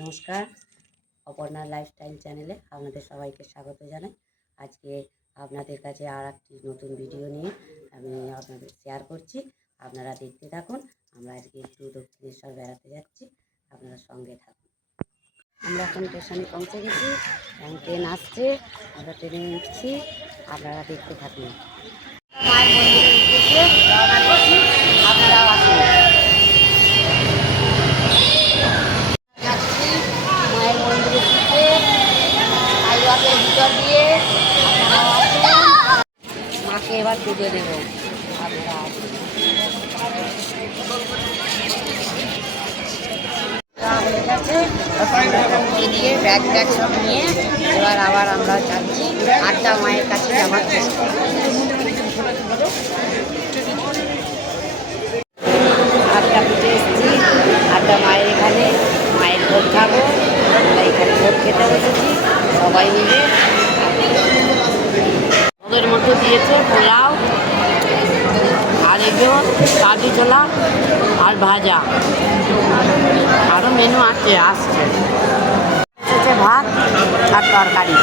নমস্কার, অপর্ণা লাইফস্টাইল চ্যানেলে আপনাদের সবাইকে স্বাগত জানাই। আজকে আপনাদের কাছে আর একটি নতুন ভিডিও নিয়ে আমি আপনাদের শেয়ার করছি। আপনারা দেখতে থাকুন। আমরা আজকে একটু দক্ষিণেশ্বর বেড়াতে যাচ্ছি, আপনারা সঙ্গে থাকুন। আমরা এখন স্টেশনে পৌঁছে গেছি, ট্রেন আসছে, আমরা ট্রেনে উঠছি, আপনারা দেখতে থাকুন। মায়ের মন্দিরে উঠেছে, রওনা করছি, আপনারাও আসুন। মায়ের মন্দিরের দিকে হাইওয়াটের ভিতর দিয়ে আপনারা আসেন, মাকে এবার পুজো দেব। আপনারা আসুন, হয়ে গেছে পুজো দিয়ে ব্যাগ ট্যাগ সব নিয়ে এবার আবার আমরা যাচ্ছি আড্ডা মায়ের কাছে যাওয়ার চেষ্টা। আড্ডা পুজো এসেছি, আড্ডা মায়ের এখানে মায়ের ভোগ খাবো। আমরা এখানে ভোগ খেতে বসেছি সবাই মিলে। ওদের মধ্যে দিয়েছে পোলাও আর এগুলো কাজু ছোলা আর ভাজা, আরও মেনু আসছে। ভাত আর তরকারি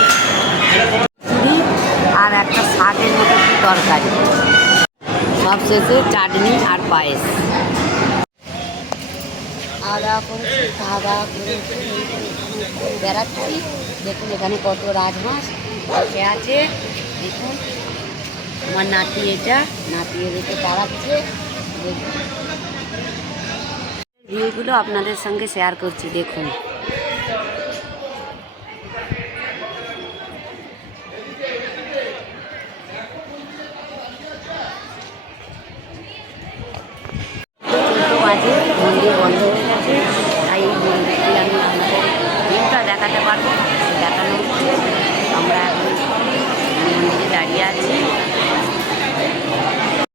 আর একটা শাকের মতো তরকারি, সব শেষে চাটনি আর পায়েস। খাওয়া দাওয়া করেছি, খাওয়া দাওয়া করে বেড়াচ্ছি। দেখুন এখানে কত রাজহাঁস বসে আছে। দেখুন আমার নাতি, এটা নাতি এদেরকে তাড়াচ্ছে। ভিউগুলো আপনাদের সঙ্গে শেয়ার করছি, দেখুন। মাঝে মন্দির বন্ধ হয়ে গেছে, তাই এই মন্দিরটি আমি আপনাদের ভিউটা দেখাতে পারবো, দেখানো হচ্ছে। আমরা এখন মন্দিরে দাঁড়িয়ে আছি।